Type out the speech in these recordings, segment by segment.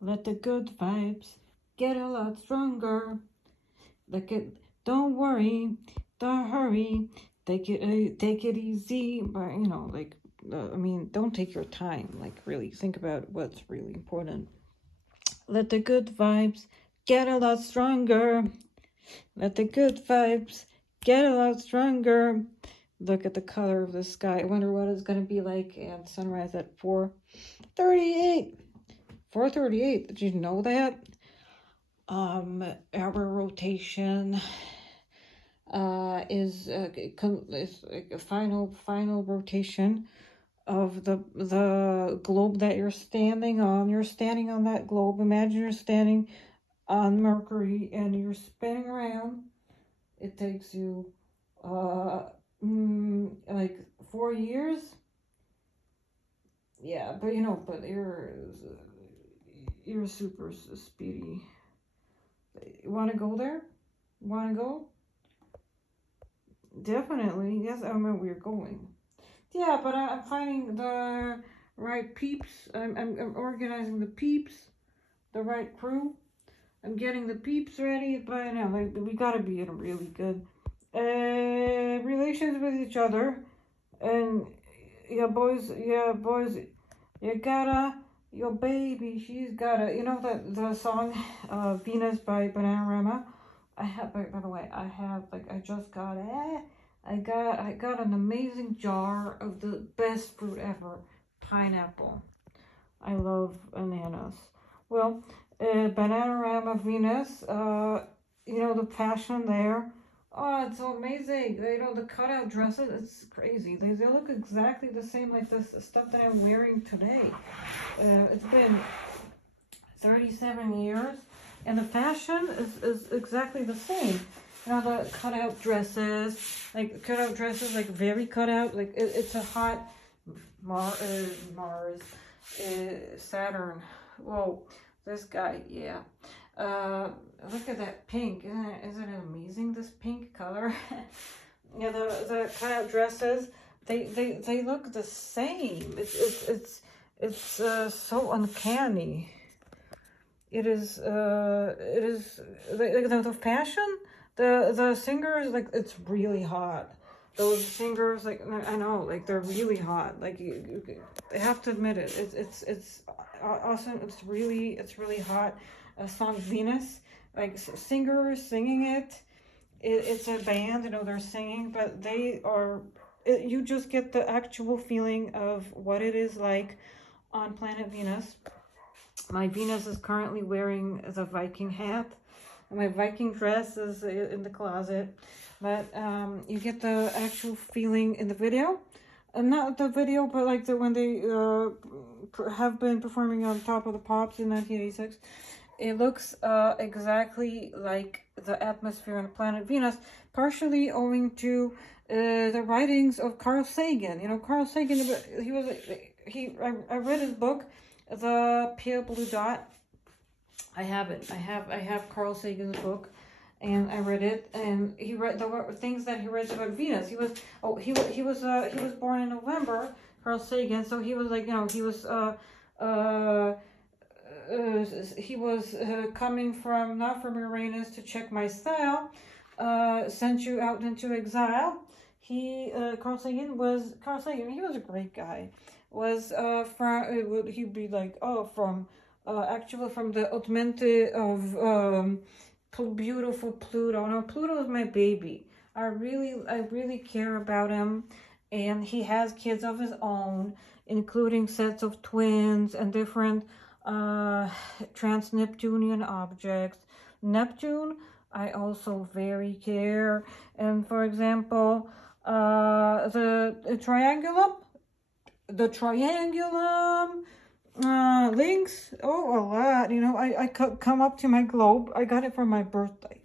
Let the good vibes get a lot stronger. Don't worry, don't hurry. Take it easy. But I mean, don't take your time. Like, really think about what's really important. Let the good vibes get a lot stronger. Let the good vibes get a lot stronger. Look at the color of the sky. I wonder what it's going to be like at sunrise at 4:38. 4:38. Did you know that? Our rotation is like a final rotation of the globe that you're standing on. You're standing on that globe. Imagine you're standing on Mercury and you're spinning around. It takes you like 4 years. Yeah, but you're super speedy. You want to go there? Want to go? Definitely. Yes, I remember we're going. Yeah, but I'm finding the right peeps. I'm organizing the peeps, the right crew. I'm getting the peeps ready, but like, we gotta be in a really good relations with each other. And boys, you gotta, your baby, she's gotta, the song, Venus by Bananarama. I have, by the way, I just got I got an amazing jar of the best fruit ever, pineapple. I love bananas. Well, Bananarama Venus, the fashion there. Oh, it's so amazing. The cutout dresses, it's crazy. They look exactly the same like this stuff that I'm wearing today. It's been 37 years, and the fashion is exactly the same. The cutout dresses, like very cut out. Like it's a hot Mars, Saturn. Whoa, this guy, yeah. Look at that pink. Isn't it amazing? This pink color. Yeah, the cutout dresses. They look the same. It's so uncanny. It is the fashion, the singers, like, it's really hot. Those singers, like, I know, like, they're really hot. Like, you have to admit it. It's awesome. It's really hot. Song Venus, like, singers singing it. It's a band, they're singing, but they are. You just get the actual feeling of what it is like on planet Venus. My Venus is currently wearing the Viking hat. My Viking dress is in the closet. But you get the actual feeling in the video. Not the video, but like when they have been performing on Top of the Pops in 1986. It looks exactly like the atmosphere on planet Venus, partially owing to the writings of Carl Sagan. Carl Sagan, I read his book, The Pale Blue Dot. I have it. I have Carl Sagan's book, and I read it. And he read the things that he read about Venus. He was born in November, Carl Sagan. So he was like, he was coming from, not from Uranus to check my style, sent you out into exile. Carl Sagan, he was a great guy. Was he'd be like, actually from the augmented of beautiful Pluto. No, Pluto is my baby. I really care about him, and he has kids of his own, including sets of twins and different trans-Neptunian objects. Neptune, I also very care. And for example, the triangulum links, a lot. I come up to my globe. I got it for my birthday.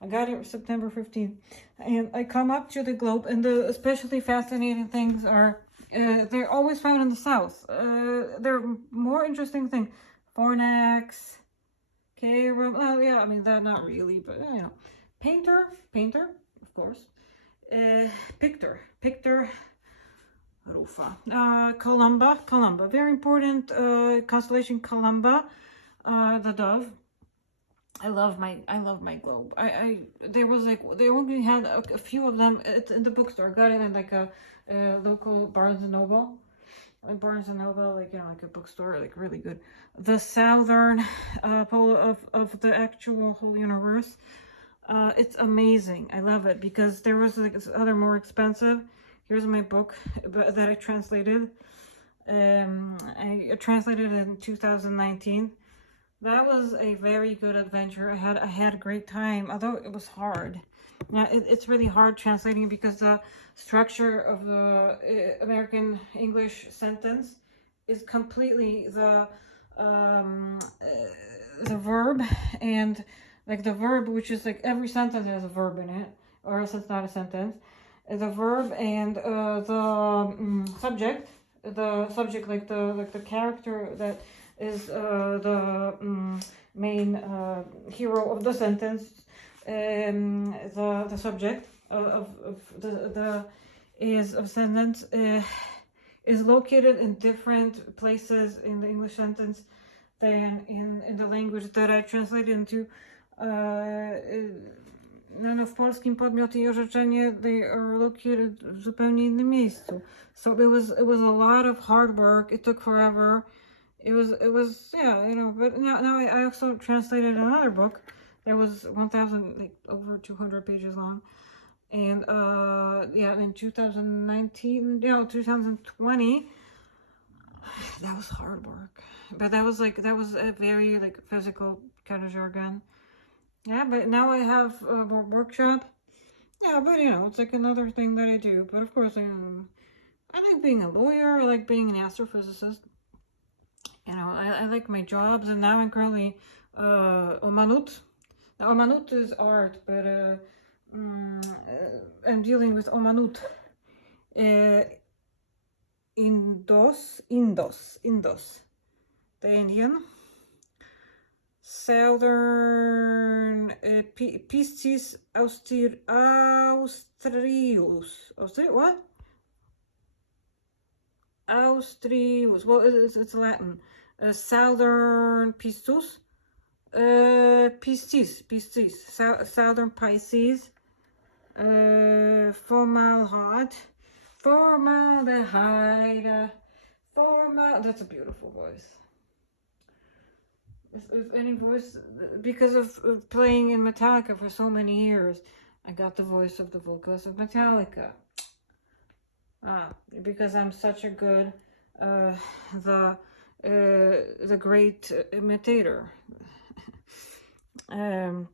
I got it September 15th. And I come up to the globe, and the especially fascinating things are, they're always found in the south. They're more interesting things. Fornax, K-Room, yeah, I mean, that not really, but, Painter, of course. Pictor, Rufa. Columba, very important, constellation Columba. the dove. I love my globe. There was like, they only had a few of them in the bookstore. I got it in like a local Barnes and Noble. Barnes and Noble, like, you know, like a bookstore, like really good. The Southern Pole of the actual whole universe. It's amazing. I love it because there was like other more expensive. Here's my book that I translated. I translated it in 2019. That was a very good adventure. I had a great time, although it was hard. Now it's really hard translating because the structure of the American English sentence is completely the verb, and like the verb, which is like every sentence has a verb in it, or else it's not a sentence. The verb and the subject, like the character that is the main hero of the sentence, the subject of the is of sentence is located in different places in the English sentence than in the language that I translated into. No, w polskim podmiot i orzeczenie, they are located w zupełnie innym miejscu. So it was a lot of hard work. It took forever. It was yeah, you know. But now I also translated another book that was 1,000, like over 200 pages long, and yeah, in 2019, 2020, that was hard work. But that was a very like physical kind of jargon. Yeah, but now I have a workshop. Yeah, but you know, it's like another thing that I do. But of course, I like being a lawyer. I like being an astrophysicist. You know, I like my jobs, and now I'm currently omanut. Now, omanut is art, but I'm dealing with omanut. Indos, the Indian. Southern Piscis austrius. What? Austrius. Well, it's Latin. Southern Piscis. Piscis. Southern Pisces. Formaldehyde. That's a beautiful voice. If any voice, because of playing in Metallica for so many years, I got the voice of the vocalist of Metallica. Because I'm such a good, the great imitator. The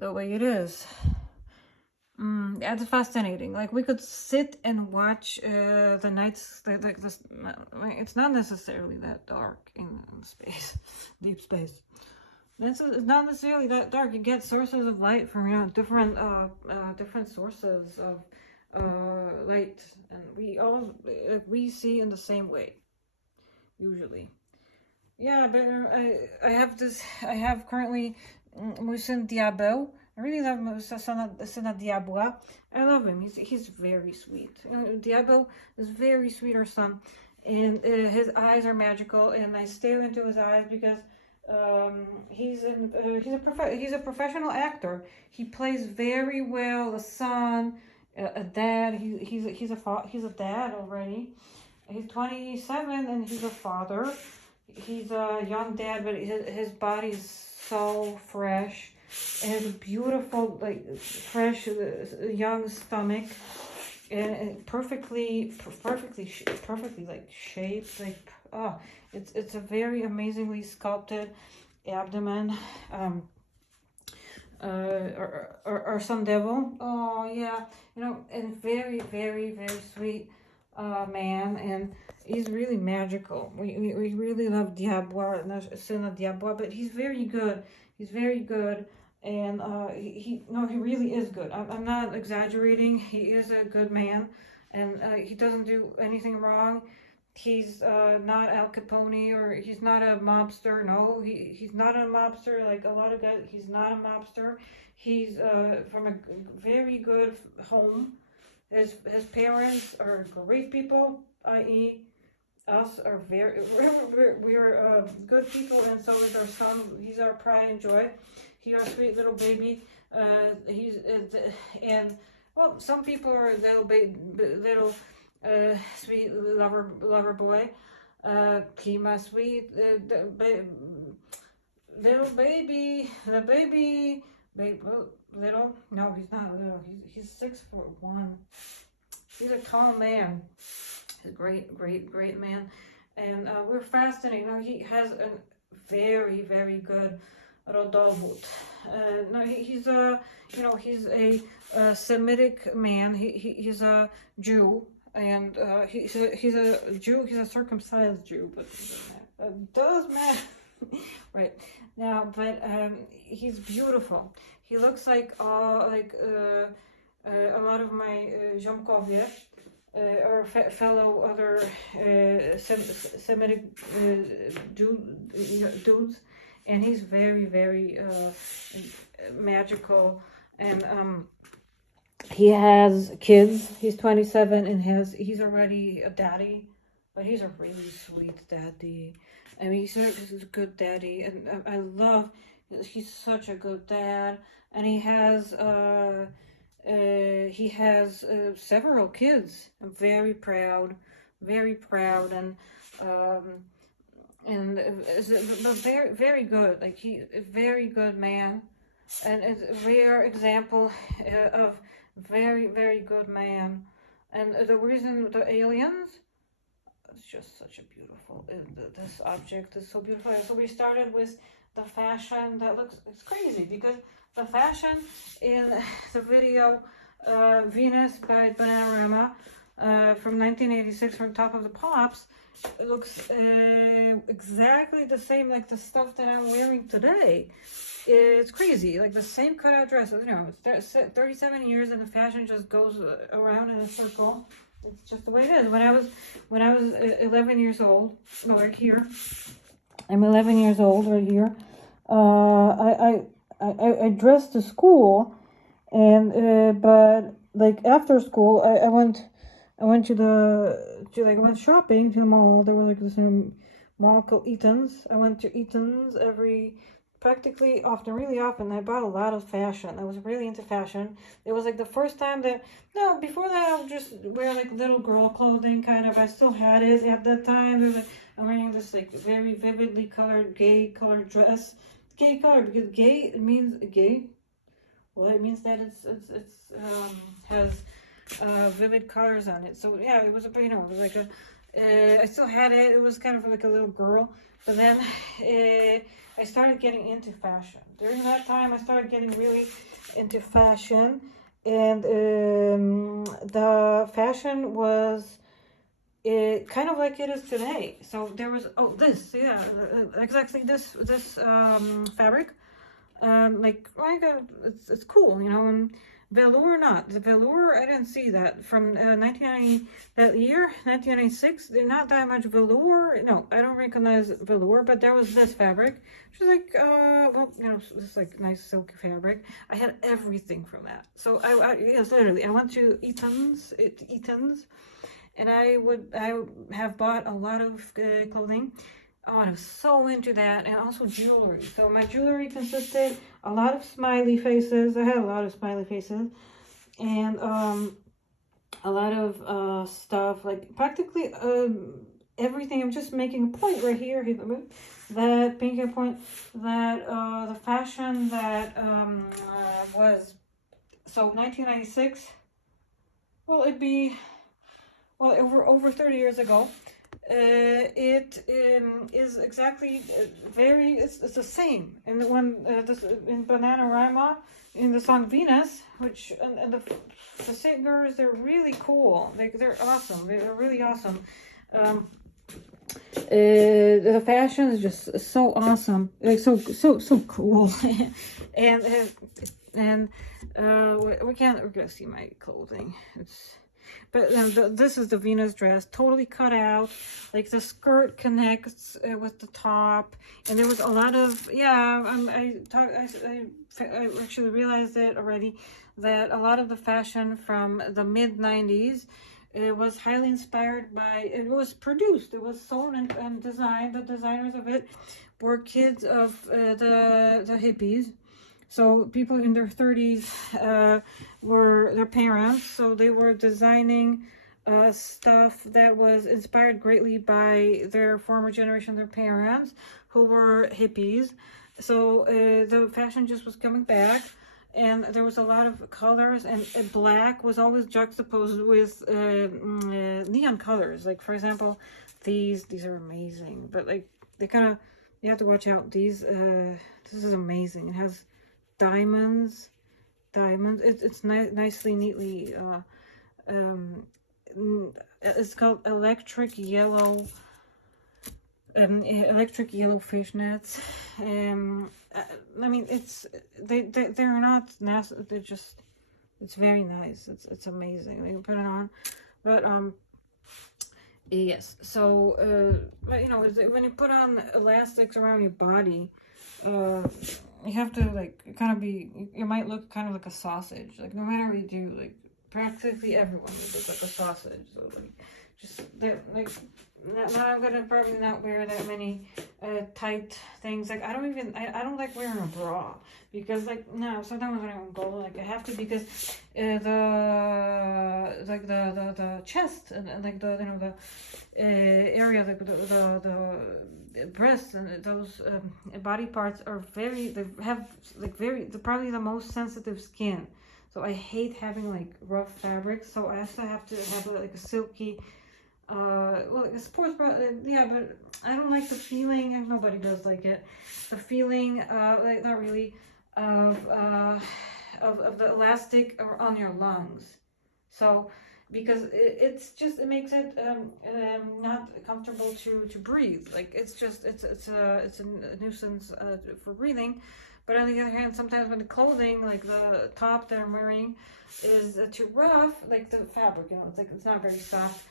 way it is. Yeah, it's fascinating. Like, we could sit and watch the nights, like this. It's not necessarily that dark in space, deep space. It's not necessarily that dark. You get sources of light from, you know, different sources of light, and we see in the same way, usually. Yeah, but I have currently Musin Diabel. I really love Sana Diabla. I love him. He's very sweet. You know, Diablo is very sweet, our son, and his eyes are magical. And I stare into his eyes because he's a professional actor. He plays very well a son, a dad. He's a dad already. He's 27 and he's a father. He's a young dad, but his body's so fresh. And has a beautiful, like, fresh, young stomach, and perfectly like shaped. Like, it's a very amazingly sculpted abdomen. Or some devil. Oh yeah, you know, and very, very, very sweet man, and he's really magical. We really love Diablo, Sena Diablo, but he's very good. He's very good. And he really is good. I'm not exaggerating. He is a good man, and he doesn't do anything wrong. He's not Al Capone, or he's not a mobster. No, he's not a mobster like a lot of guys. He's not a mobster. He's from a very good home. His parents are great people, i.e., us are we're good people, and so is our son. He's our pride and joy. He's our sweet little baby. He's and well, some people are little sweet lover boy. He my sweet little baby, the baby, little. No, he's not little. He's 6'1". He's a tall man. He's a great man, and we're fascinating. Now he has a very good rodovut. No, he's a he's a Semitic man. He's a Jew, and he's a Jew. He's a circumcised Jew, but it does matter. Right now, but he's beautiful. He looks like a lot of my Ziomkowie, or fellow other Semitic dudes, and he's very magical, and he has kids. He's 27 and he's already a daddy, but he's a really sweet daddy. I mean, he's a good daddy, and I love. He's such a good dad, and he has several kids. I'm very proud, and very good. Like he, a very good man, and it's a rare example of very good man. And the reason the aliens. It's just such a beautiful, this object is so beautiful. So we started with the fashion that it's crazy, because the fashion in the video Venus by Bananarama from 1986 from Top of the Pops, it looks exactly the same like the stuff that I'm wearing today. It's crazy, like the same cutout dress. You know, it's 37 years and the fashion just goes around in a circle. It's just the way it is. When I was 11 years old, right here, I'm 11 years old right here. I dressed to school, and but like after school, I went I went shopping to the mall. There was like this mall called Eaton's. I went to Eaton's practically often, really often. I bought a lot of fashion. I was really into fashion. It was like the first time that, no, before that I would just wear like little girl clothing kind of. I still had it at that time. There was I'm wearing this like very vividly colored, gay colored dress. Gay color, because gay, it means gay. Well, it means that it's has vivid colors on it. So yeah, it was it was like I still had it. It was kind of like a little girl. But then I started getting into fashion. During that time, I started getting really into fashion, and the fashion was kind of like it is today. So there was exactly this fabric. Like oh my god, it's cool, you know. And velour, not the velour. I didn't see that from 1990. That year, 1996. There's not that much velour. No, I don't recognize velour. But there was this fabric, which is like well, you know, this like nice silky fabric. I had everything from that. So yes, literally, I went to Eaton's, and I have bought a lot of clothing. Oh, I was so into that, and also jewelry. So my jewelry consisted a lot of smiley faces. I had a lot of smiley faces, and a lot of stuff, like practically everything. I'm just making a point right here. That making a point that the fashion that was so 1996. Well, it'd be over 30 years ago. It is exactly it's the same. And when this in Bananarama in the song Venus, which and the singers, they're really cool. They're awesome. They're really awesome. The fashion is just so awesome, like so cool. and we're gonna see my clothing. But this is the Venus dress, totally cut out. Like the skirt connects with the top, and there was a lot of I actually realized it already, that a lot of the fashion from the mid 90s It was highly inspired by, it was produced, it was sewn and designed. The designers of it were kids of the hippies. So people in their 30s were their parents. So they were designing stuff that was inspired greatly by their former generation, their parents, who were hippies. So the fashion just was coming back, and there was a lot of colors, and black was always juxtaposed with neon colors. Like, for example, these are amazing, but like they kind of, you have to watch out. These this is amazing. It has diamonds. It's nicely, neatly it's called electric yellow fishnets. I mean, they're not nasty, they're just, it's very nice. It's amazing. You can put it on. But yes, so but you know, when you put on elastics around your body, you have to like kind of be, you might look kind of like a sausage. Like, no matter what you do, like practically everyone looks like a sausage. So like, just like now I'm gonna probably not wear that many tight things. Like, I don't like wearing a bra, because like, no, sometimes when I go, like I have to, because the chest and like the, you know, the area, like the breasts and those body parts are very, they have like they're probably the most sensitive skin. So I hate having like rough fabrics. So I also have to have like a silky well, like a sports bra, yeah, but I don't like the feeling, and nobody does like it, the feeling like, not really, of the elastic on your lungs. So because it makes it not comfortable to breathe. Like, it's just, it's a nuisance for breathing. But on the other hand, sometimes when the clothing, like the top that I'm wearing, is too rough, like the fabric, you know, it's like, it's not very soft.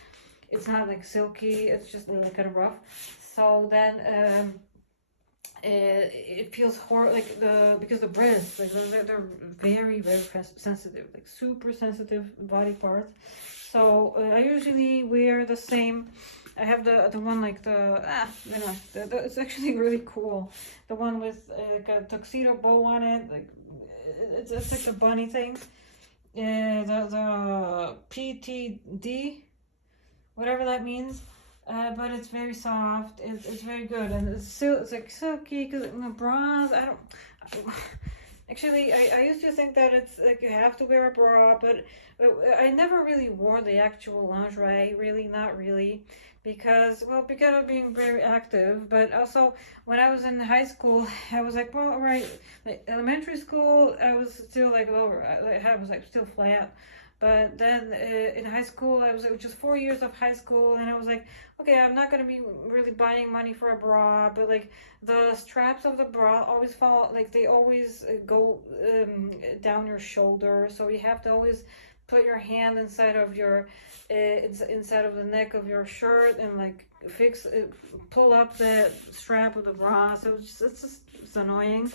It's not like silky, it's just like kind of rough. So then it feels horrible, like because the breasts, like they're very, very sensitive, like super sensitive body parts. So I usually wear the same. I have the one like you know, it's actually really cool. The one with like a tuxedo bow on it, like it's like the bunny thing. The PTD, whatever that means, but it's very soft. It's very good, and it's like silky. Because bras, actually, I used to think that it's like you have to wear a bra, but I never really wore the actual lingerie. Really, not really, because of being very active. But also, when I was in high school, I was like, well, all right. Like, elementary school, I was still like lower. I was like still flat. But then in high school, I was like, just 4 years of high school, and I was like, okay, I'm not going to be really buying money for a bra, but like the straps of the bra always fall, like they always go down your shoulder. So you have to always put your hand inside of your, inside of the neck of your shirt, and like pull up the strap of the bra. So it's annoying.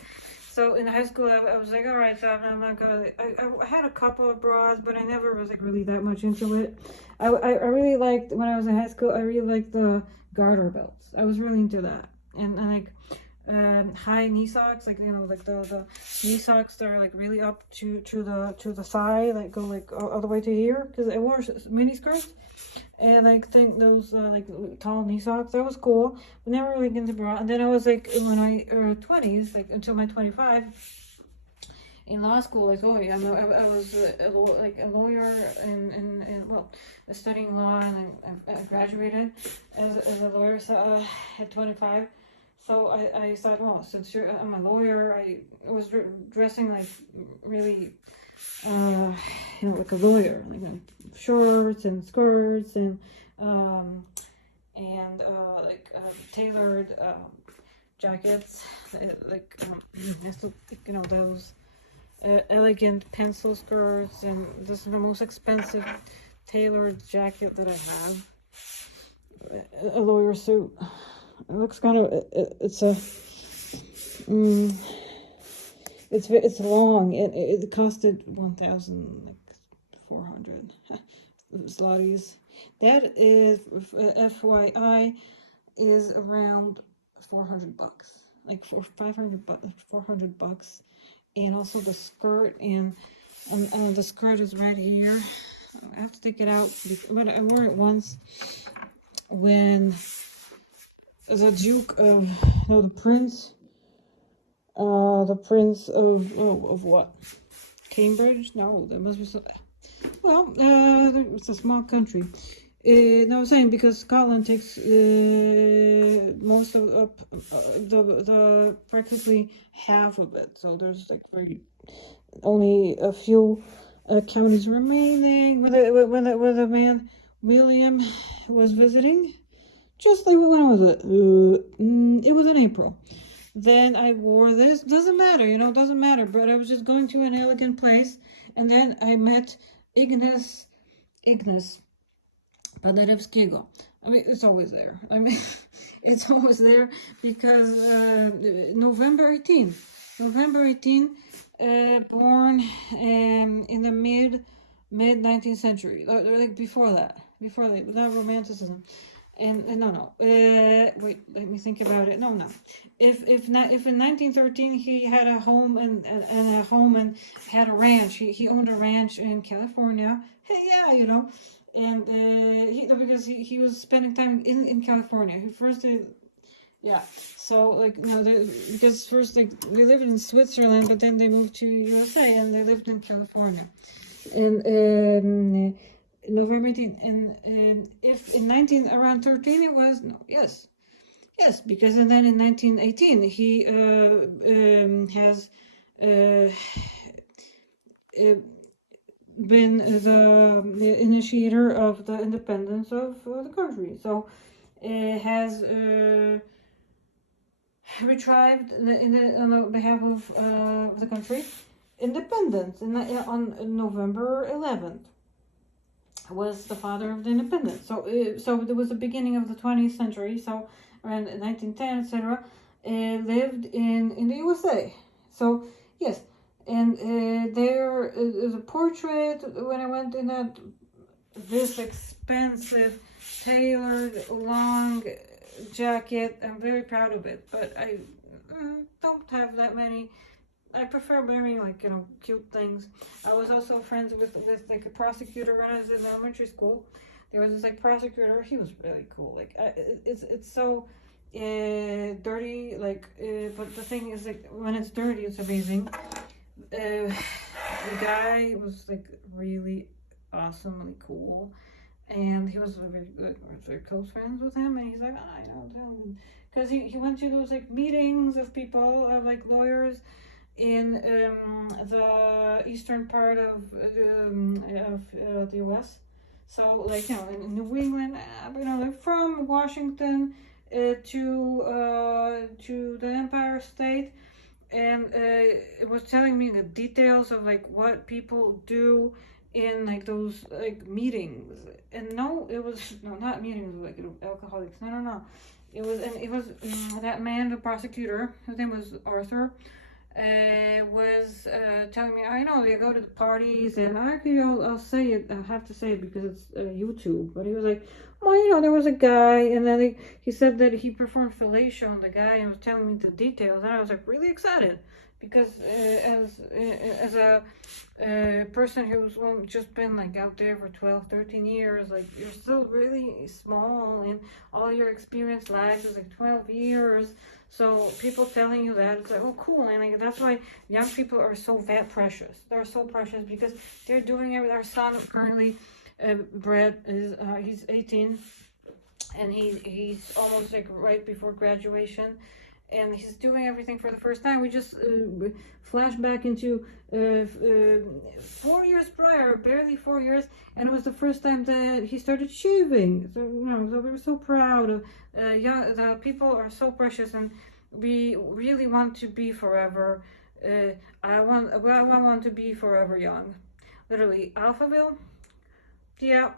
So in high school, I was like, all right, so I'm not gonna. I had a couple of bras, but I never was like really that much into it. I really liked, when I was in high school, I really liked the garter belts. I was really into that, and like high knee socks, like, you know, like the knee socks that are like really up to the thigh, like go like all the way to here, because I wore mini skirts. And I think those like tall knee socks, that was cool, but never really into bra. And then I was like in my 20s, like until my 25, in law school. Like, oh yeah, I was like a lawyer and well, studying law, and I graduated as a lawyer, so at 25. So I thought, well, since I'm a lawyer, I was dressing like really, you know, like a lawyer, like shorts and skirts and like tailored jackets, like you know, those elegant pencil skirts, and this is the most expensive tailored jacket that I have, a lawyer suit. It looks kind of, it's long. It costed 1,400. zlotys. That is, FYI, is around $400, like $400. And also the skirt, and the skirt is right here. I have to take it out, but I wore it once when the Duke of, no, the Prince of what? Cambridge? No, there must be some. Well, it's a small country. No, I'm saying because Scotland takes most of the practically half of it. So there's like only a few counties remaining. When the man William was visiting, just like when was it? It was in April. Then I wore this. Doesn't matter, doesn't matter. But I was just going to an elegant place, and then I met Ignace Paderewskiego. I mean, it's always there. I mean, it's always there because November 18, born in the mid 19th century, like before that, without romanticism. And no, wait, let me think about it. No. If in 1913 he had a home and had a ranch, he owned a ranch in California. Hey, yeah, and because he was spending time in California. He first did, yeah. So like no, because first they lived in Switzerland, but then they moved to USA and they lived in California. And November 18th, and if in around 13 it was, no, yes, because and then in 1918 he has been the initiator of the independence of the country. So it has retrieved on behalf of the country independence on November 11th. Was the father of the independence. So there was the beginning of the 20th century. So around 1910, etc. Lived in the USA. So yes, and there is a portrait when I went in this expensive tailored long jacket. I'm very proud of it, but I don't have that many. I prefer wearing like cute things. I was also friends with like a prosecutor when I was in elementary school. There was this like prosecutor. He was really cool. Like it's so dirty. Like but the thing is like when it's dirty, it's amazing. The guy was like really awesomely cool, and he was very good. I was very close friends with him, and he's like, I know him because he went to those like meetings of people like lawyers in the eastern part of the US. So like in New England, like from Washington to the Empire State, and it was telling me the details of like what people do in like those like meetings. And no, it was not meetings with like alcoholics. No. It was that man, the prosecutor. His name was Arthur. Was telling me, I know you go to the parties, and actually I'll say it, I have to say it because it's YouTube, but he was like, well, there was a guy, and then he said that he performed fellatio on the guy and was telling me the details, and I was like really excited because as a person who's just been like out there for 12-13 years, like you're still really small and all your experience life is like 12 years. So people telling you that, it's like, oh, cool. And like, that's why young people are so precious. They're so precious because they're doing it. Our son currently, Brett, is he's 18, and he's almost like right before graduation, and he's doing everything for the first time. We just flash back into 4 years prior, barely 4 years, and it was the first time that he started shaving. So so we were so proud of the people are so precious, and we really want to be forever. I want to be forever young. Literally, Alphaville. Yeah.